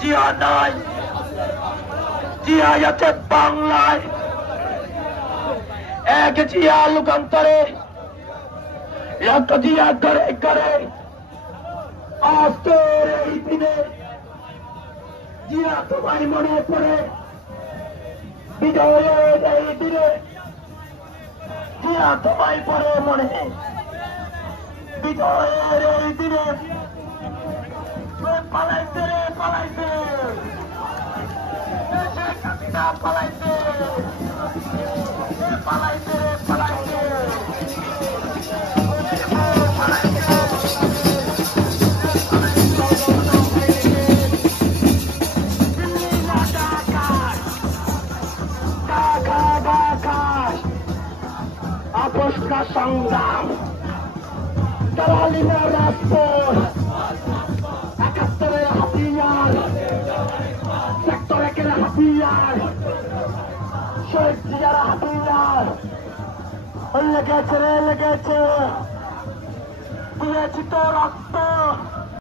জিয়া নাই, জিয়া আছে বাংলায়, এক জিয়া লোকান্তরে, এক জিয়া ঘরে ঘরে। আজকের এই দিনে জিয়া তোমায় মনে পড়ে, বিজয়ের এই দিনে জিয়া তোমায় পড়ে মনে, বিজয়ের এই দিনে পালাইছে রে পালাইছে, পালাইছে পালাইছে রে পালাইছে। আপোষ का সংগ্রাম, দালালিনা রাজপথ, ৭১-এর হাতিয়ার, সেক্টর ১-এর হাতিয়ার, শহীদ জিয়ার হাতিয়ার লেগেছে রে লেগেছে, দিয়েছি তো রক্ত।